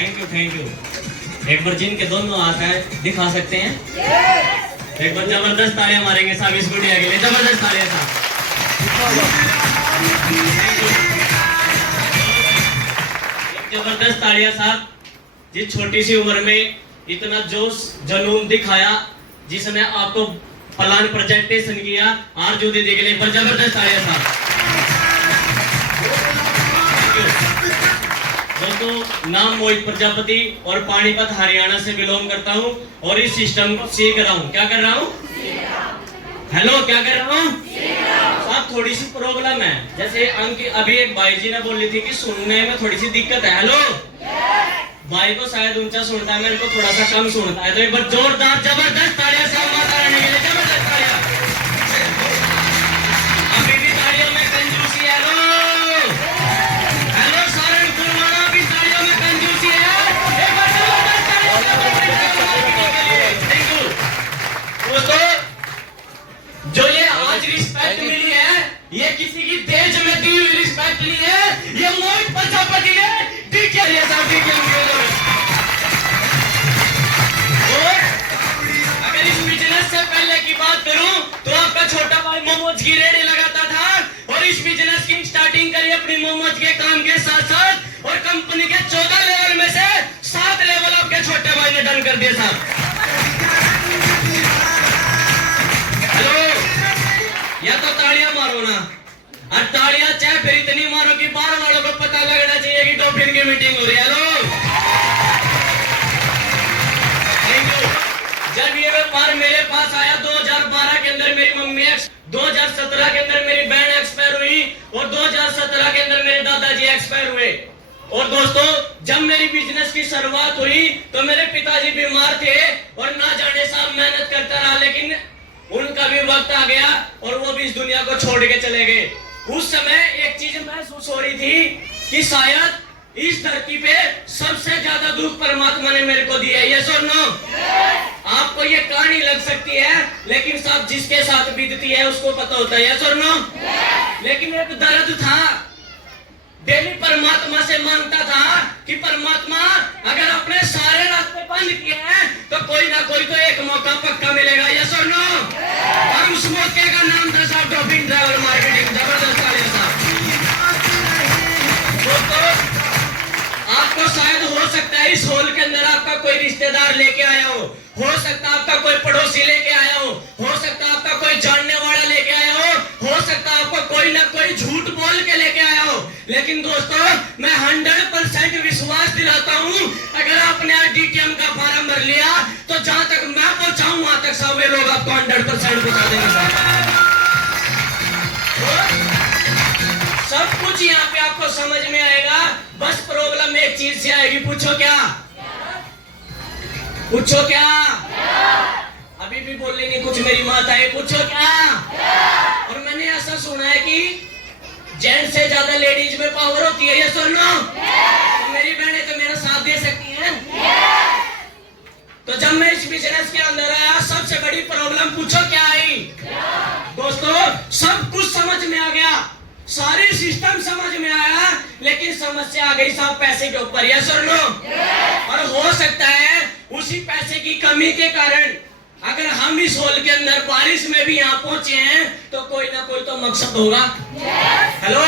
Thank you thank you. एक बार जिनके दोनों हाथ है दिखा सकते हैं? एक बार जबरदस्त तालियां मारेंगे साहब इस गुड़िया के लिए, जबरदस्त तालियां साहब। जबरदस्त तालियां साहब। जिस छोटी सी उम्र में इतना जोश जुनून दिखाया, जिसने आपको प्लान प्रेजेंटेशन किया आरजू दीदी के लिए, पर जबरदस्त तालियां साहब। दोस्तों, नाम मोहित प्रजापति और पानीपत हरियाणा से बिलोंग करता हूं और इस सिस्टम को सीख रहा हूं। क्या कर रहा हूं? हेलो, क्या कर रहा हूं? साहब थोड़ी सी प्रॉब्लम है, जैसे अभी एक भाई जी ने बोली थी कि सुनने में थोड़ी सी दिक्कत है। हेलो, भाई को शायद ऊंचा सुनता है, मेरे को थोड़ा सा कम सुनता है। तो एक बार जोरदार जबरदस्त तालियां साहब माता रानी के लिए, जबरदस्त तालियां। अभी भी तालियों में कंजूसी है। हेलो सारंगपुर वाला, भी तालियों में कंजूसी है। एक बार जबरदस्त तालियां। थैंक यू दोस्तों। जो ये आज रिस्पेक्ट मिली है, ये किसी की देश में दी हुई रिस्पेक्ट नहीं है, ये मोहित प्रजापति ने दी के लिए साहब, दी के लिए। अगर इस बिजनेस से पहले की बात करूं तो आपका छोटा भाई मोमोज की रेडी लगाता था और इस बिजनेस की स्टार्टिंग करी अपनी मोमोज के काम के साथ साथ, और कंपनी के 14 लेवल में से 7 लेवल आपके छोटे भाई ने डन कर दिए साहब। हेलो, या तो तालियां मारो ना, और तालियां चाहे फिर इतनी मारो कि बाहर वालों को पता लगना चाहिए कि डॉल्फिन की मीटिंग हो रही है। Hello, thank you. जब ये व्यापार मेरे पास आया 2012 के अंदर मेरी मम्मी, 2017 के अंदर मेरी बहन एक्सपायर हुई और 2017 के अंदर मेरे दादाजी एक्सपायर हुए। और दोस्तों, जब मेरी बिजनेस की शुरुआत हुई तो मेरे पिताजी बीमार थे और ना जाने साहब मेहनत करता रहा, लेकिन उनका भी वक्त आ गया और वो भी इस दुनिया को छोड़ के चले गए। उस समय एक चीज महसूस हो रही थी कि शायद इस धरती पे सबसे ज्यादा दुख परमात्मा ने मेरे को दिया है। यस और नो? आपको ये कहानी लग सकती है, लेकिन साहब जिसके साथ बीतती है उसको पता होता है। यस और नो? लेकिन एक दर्द था, डेली परमात्मा से मांगता था कि परमात्मा अगर अपने सारे रास्ते बंद किए हैं तो कोई ना कोई तो एक मौका पक्का मिलेगा। यस और नो? और उस मौके का नाम था साहब ड्रॉपिंग ट्रैवल मार्केटिंग। जबरदस्त तालियां साहब। आपको शायद हो सकता है इस हॉल के अंदर आपका कोई रिश्तेदार लेके आया हो सकता है आपका कोई पड़ोसी लेके आया हो सकता है आपका कोई जानने वाला लेके आया हो सकता है आपको कोई ना कोई झूठ बोल के लेके आया हो, लेकिन दोस्तों मैं 100% विश्वास दिलाता हूं, अगर आपने आज डीटीएम का फॉर्म भर लिया तो जहां तक मैं पहुंचाऊं वहां तक सब लोग आपको 100% पहुंचा देंगे। सब कुछ यहाँ पे आपको समझ में आएगा, बस प्रॉब्लम एक चीज से आएगी। पूछो क्या? पूछो क्या? अभी भी बोल नहीं कुछ मेरी माता है। पूछो क्या? और मैंने ऐसा सुना है कि जेंट्स से ज्यादा लेडीज में पावर होती है। ये सुनो, तो मेरी बहनें तो मेरा साथ दे सकती हैं। तो जब मैं इस बिजनेस के अंदर आया, सबसे बड़ी प्रॉब्लम पूछो क्या आई? दोस्तों, सब कुछ समझ में आ गया, सारी सिस्टम समझ में आया, लेकिन समस्या आ गई साहब पैसे के ऊपर। यस और नो? और हो सकता है उसी पैसे की कमी के कारण अगर हम इस हॉल के अंदर बारिश में भी यहाँ पहुंचे हैं तो कोई ना कोई तो मकसद होगा। हेलो,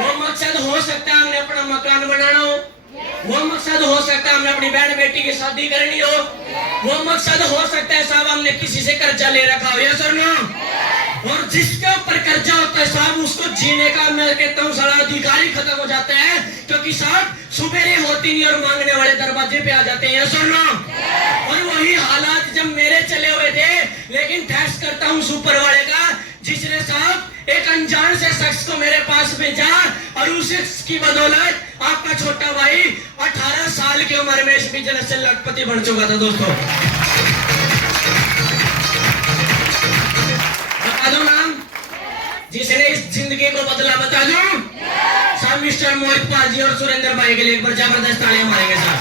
वो मकसद हो सकता है हमने अपना मकान बनाना हो, वो मकसद हो सकता है हमने अपनी बहन बेटी की शादी करनी हो, वो मकसद हो सकता है साहब हमने किसी से कर्जा ले रखा हो। यस और नो? और जिसके ऊपर कर्जा होता है साहब उसको जीने का मैं कहता हूँ सारा अधिकारी खत्म हो जाता है, क्योंकि साहब सुबेरे होती नहीं और मांगने वाले दरवाजे पे आ जाते हैं। सुनो, और वही हालात जब मेरे चले हुए थे, लेकिन थैंक्स करता हूँ सुपर वाले का, जिसने साहब एक अनजान से शख्स को मेरे पास भेजा और उस शख्स की बदौलत आपका छोटा भाई 18 साल की उम्र में इस बिजनेस से लखपति बन चुका था। दोस्तों बता दो नाम जिसने इस जिंदगी को बदला, बता दो। सब मिस्टर मोहित पाल जी और सुरेंद्र भाई के लिए एक बार जबरदस्त तालियां मारेंगे साहब।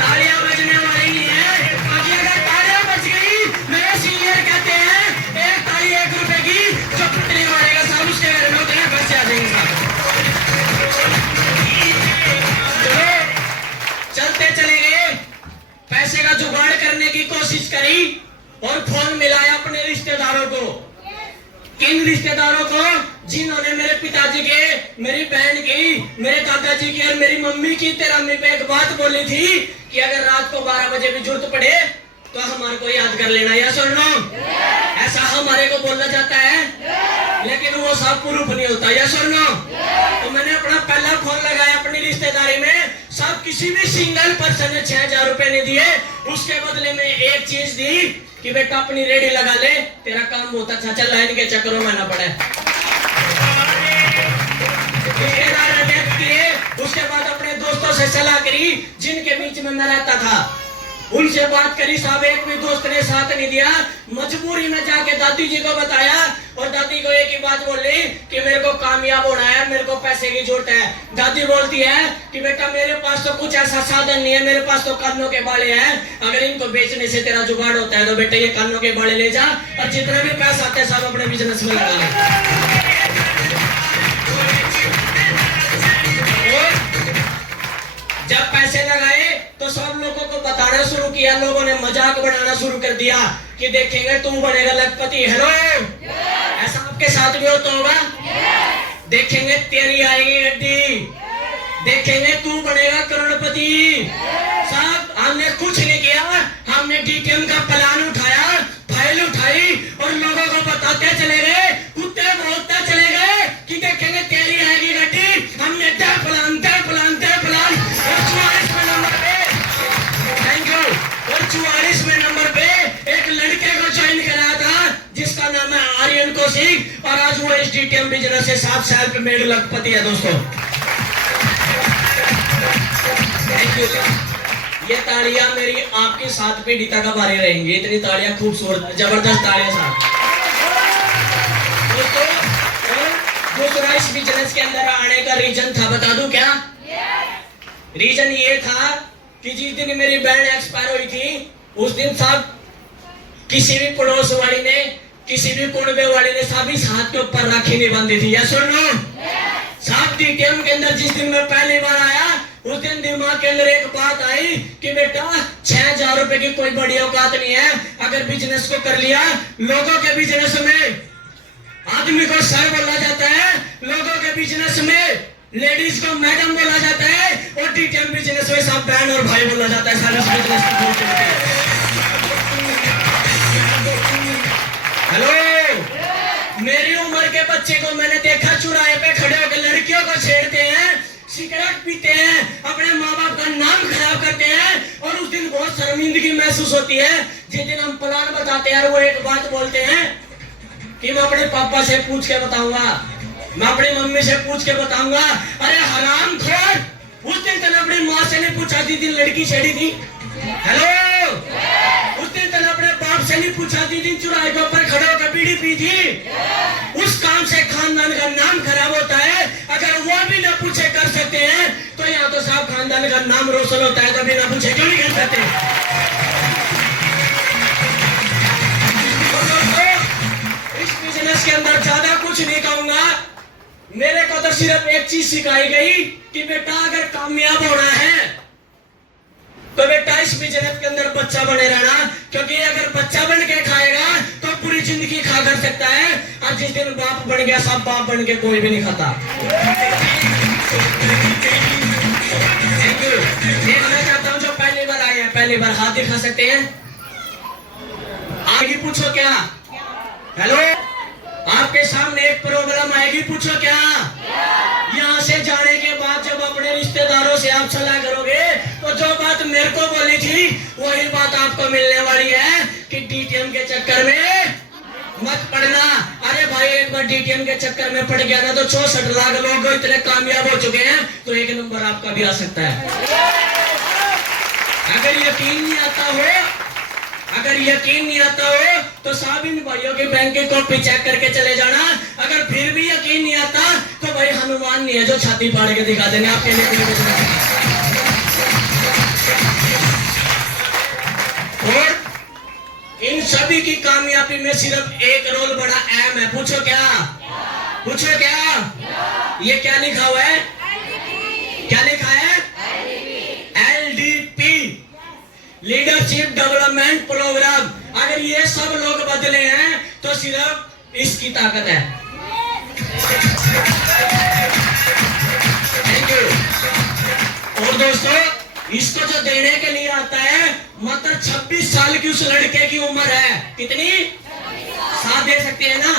तालियां बजने वाली नहीं है, क्योंकि अगर तालियां बज गई मेरे सीनियर कहते हैं एक ताली 1 रुपए की, जो पटरी मारेगा किन रिश्तेदारों को जिन्होंने मेरे पिताजी के, मेरी बहन की, मेरे दादाजी की और मेरी मम्मी की तेरा मम्मी पे एक बात बोली थी कि अगर रात को 12 बजे भी जरूरत पड़े तो हमारे को याद कर लेना, या सुनो ऐसा हमारे को बोलना चाहता है, लेकिन वो सब प्रूफ नहीं होता, या सुनो। तो मैंने अपना पहला फोन लगाया अपनी रिश्तेदारी में, सब किसी भी सिंगल पर्सन ने 6000 रुपए नहीं दिए, उसके बदले में एक चीज दी कि बेटा अपनी रेडी लगा ले, तेरा काम बहुत अच्छा चल रहा है, इनके चक्करों में ना पड़े। उसके बाद अपने दोस्तों से सलाह करी जिनके बीच में मैं रहता था, उनसे बात करी, साहब एक भी दोस्त ने साथ नहीं दिया, मजबूरी में जाके दादी जी को बताया और दादी को एक ही बात बोली कि मेरे को कामयाब होना है, मेरे को पैसे की जरूरत है। दादी बोलती है कि बेटा मेरे पास तो कुछ ऐसा साधन नहीं है, मेरे पास तो कानों के बाले हैं, अगर इनको बेचने से तेरा जुगाड़ होता है तो बेटा ये कानों के बाले ले जा और जितना भी पैसा आता है सब अपने बिजनेस में लगा ले। जब पैसे लगाए तो सब लोगों को बताना शुरू किया, लोगों ने मजाक बनाना शुरू कर दिया कि देखेंगे तू बनेगा लखपति। हेलो, ऐसा आपके साथ भी होता होगा? देखेंगे तेरी आएगी गड्डी, देखेंगे तू बनेगा करोड़पति। साहब हमने कुछ नहीं किया, हमने डीटीएम का प्लान उठाया, फाइल उठाई और लोगों को बताते चले गए, कुत्ते भौंकते चले गए कि देखेंगे तेरी आएगी गड्डी। हमने तय प्लान और 44वें नंबर पे एक लड़के को ज्वाइन कराया था जिसका नाम है आर्यन कौशिक और आज वो इस डीटीएम बिजनेस से 7 साल पे मेड लखपति है दोस्तों। Thank you. ये तालियां मेरी आपके साथ पीढ़ी तक बारे रहेंगी, इतनी तालियां खूबसूरत जबरदस्त तालियां साथ दोस्तों। दूसरा इस बिजनेस के अंदर आने का रीजन था, बता दूं क्या? रीजन ये था कि जिस दिन मेरी बहन एक्सपायर हुई थी उस दिन साहब किसी भी पड़ोस वाली ने, किसी भी कुनबे वाली ने साहब इस हाथ के ऊपर राखी नहीं बांधी थी, या सुनो साहब। डीटीएम के अंदर जिस दिन मैं पहली बार आया उस दिन दिमाग के अंदर एक बात आई कि बेटा 6000 रुपए की कोई बड़ी औकात नहीं है, अगर बिजनेस को कर लिया। लोगों के बिजनेस में आदमी को सर बोला जाता है, लोगों के बिजनेस में लेडीज को मैडम बोला जाता है और डीटीएम बिजनेस में सब बहन और भाई बोला जाता है। हेलो, मेरी उम्र के बच्चे को मैंने देखा चौराहे पे खड़े होकर लड़कियों को छेड़ते हैं, सिगरेट पीते हैं, अपने माँ बाप का नाम खराब करते हैं और उस दिन बहुत शर्मिंदगी महसूस होती है। जिस दिन हम प्लान बताते हैं वो एक बात बोलते हैं कि मैं अपने पापा से पूछ के बताऊंगा, मैं अपनी मम्मी से पूछ के बताऊंगा। अरे हरामखोर, उस दिन तने अपनी माँ से नहीं पूछा थी दिन लड़की छेड़ी थी? हेलो, उस दिन तने अपने बाप से नहीं पूछा थी दिन चौराहे के ऊपर खड़े होकर बीड़ी पी थी? उस काम से खानदान का नाम खराब होता है। अगर वो भी ना पूछे कर सकते हैं तो यहाँ तो साहब खानदान का नाम रोशन होता है, कभी ना पूछे क्यों नहीं कर सकते? इस बिजनेस के अंदर ज्यादा कुछ नहीं कहूंगा, मेरे को तो सिर्फ एक चीज सिखाई गई कि बेटा अगर कामयाब होना है तो बेटा इस बिजनेस के अंदर बच्चा बने रहना, क्योंकि अगर बच्चा बन के खाएगा तो पूरी जिंदगी खा कर सकता है, और जिस दिन बाप बन गया सब बाप बन के कोई भी नहीं खाता। Thank you. देखना चाहता हूँ जो पहली बार आए हैं, पहली बार हाथ दिखा सकते हैं? आगे पूछो क्या? हेलो, आपके सामने एक प्रॉब्लम आएगी, पूछो क्या? यहाँ से जाने के बाद जब अपने रिश्तेदारों से आप सलाह करोगे तो जो बात मेरे को बोली थी वही बात आपको मिलने वाली है कि डीटीएम के चक्कर में मत पड़ना। अरे भाई, एक बार डीटीएम के चक्कर में पड़ गया ना तो 64 लाख लोग इतने कामयाब हो चुके हैं तो एक नंबर आपका भी आ सकता है। अगर यकीन नहीं आता हो तो साहब इन भाइयों के बैंक की कॉपी चेक करके चले जाना। अगर फिर भी यकीन नहीं आता तो भाई हनुमान नहीं है जो छाती फाड़ के दिखा देंगे आपके लिए। और इन सभी की कामयाबी में सिर्फ एक रोल बड़ा अहम है, पूछो क्या? पूछो क्या? ये क्या लिखा हुआ है? क्या लिखा है? LDP, leadership development programme. अगर ये सब लोग बदले हैं तो सिर्फ इसकी ताकत है। Thank you. और दोस्तों, इसको जो देने के लिए आता है, मतलब 26 साल की उस लड़के की उम्र है। कितनी? साथ दे सकते हैं ना?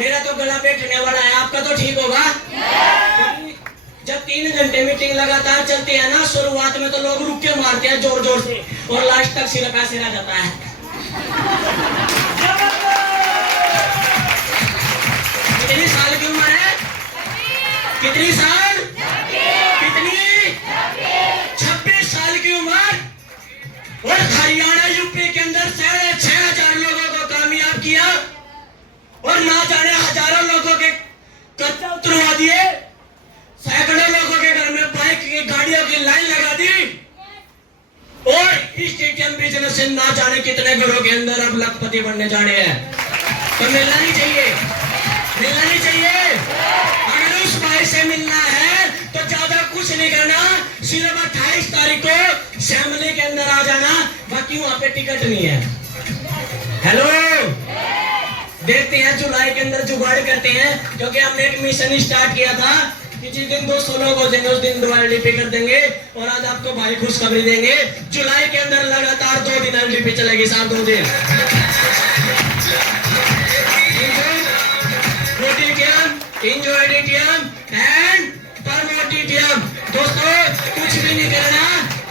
मेरा तो गला बैठने वाला है, आपका तो ठीक होगा। जब 3 घंटे मीटिंग लगातार चलती है ना, शुरुआत में तो लोग रुक के मारते हैं जोर जोर से, और लास्ट तक सिर का सिरा जाता है। कितनी साल की उम्र है? कितनी साल? कितनी? 26 साल की उम्र। और हरियाणा यूपी के अंदर 6,500 लोगों को कामयाब किया, और ना जाने हजारों लोगों के कर्जा उतरवा दिए, सैकड़ों लोगों के घर में बाइक की गाड़ियों की लाइन लगा दी, और स्टेडियम बिजनेस से ना जाने कितने घरों के अंदर अब लखपति बनने जाने हैं। तो मिलना नहीं चाहिए, मिलना नहीं चाहिए। अगर उस भाई से मिलना है तो ज्यादा कुछ नहीं करना, सिर्फ 28 तारीख को शैमली के अंदर आ जाना, बाकी वहां पे टिकट नहीं है। हेलो, देखते हैं जुलाई के अंदर जुगाड़ करते हैं, क्योंकि हमने एक मिशन स्टार्ट किया था कि जिस दिन 200 लोग हो जाएंगे उस दिन दो एलडीपी कर देंगे, और आज आपको भाई खुशखबरी देंगे, जुलाई के अंदर लगातार 2 दिन एलडीपी चलेगी साहब, 2 दिन। एंड परमोटियम। दोस्तों, कुछ भी नहीं करना,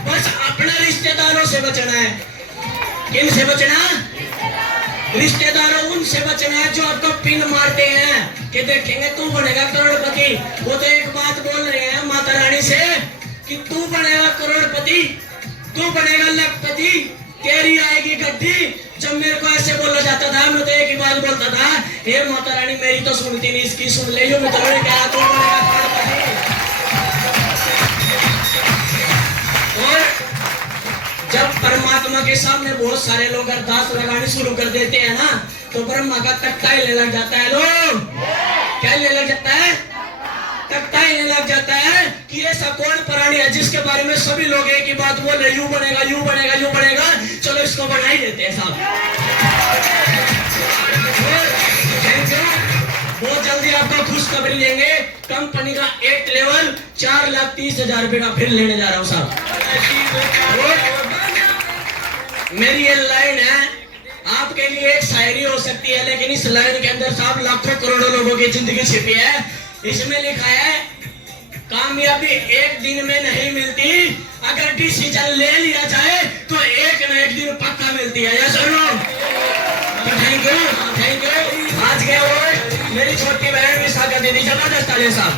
बस अपने रिश्तेदारों से बचना है। किन से बचना? रिश्तेदारों उनसे बचना है जो आपको पिन मारते हैं कि देखेंगे तू बनेगा करोड़पति। वो तो एक बात बोल रहे हैं माता रानी से कि तू बनेगा करोड़पति, तू बनेगा लखपति, तेरी आएगी गद्दी। जब मेरे को ऐसे बोला जाता था, मैं तो एक ही बात बोलता था, हे माता रानी मेरी तो सुनती नहीं, इसकी सुन ले। जो मित्रों ने कहा तू बनेगा करोड़पति। और जब परमात्मा के सामने बहुत सारे लोग अरदास लगानी शुरू कर देते हैं ना, तो ब्रह्मा का तख्ता हिलने लग जाता है। लोग क्या हिलने लग जाता है? तख्ता हिलने लग जाता है कि ऐसा कौन प्राणी है जिसके बारे में सभी लोग एक ही बात बोल रहे, यूं बनेगा, यूं बनेगा, यूं बनेगा, चलो इसको बना ही देते हैं साहब। बहुत जल्दी आपको खुशखबरी देंगे, कंपनी का 8 लेवल 4,30,000 रुपए का फिर लेने जा रहा हूं साहब। मेरी ये लाइन है, आपके लिए एक शायरी हो सकती है, लेकिन इस लाइन के अंदर साहब लाखों करोड़ों लोगों की जिंदगी छिपी है। इसमें लिखा है, कामयाबी एक दिन में नहीं मिलती, अगर डिसीजन ले लिया जाए तो एक न एक दिन पक्का मिलती है। यस और no? Thank you, thank you. आज के वो मेरी छोटी बहन विशाखा दीदी, जबरदस्त तालियां साहब।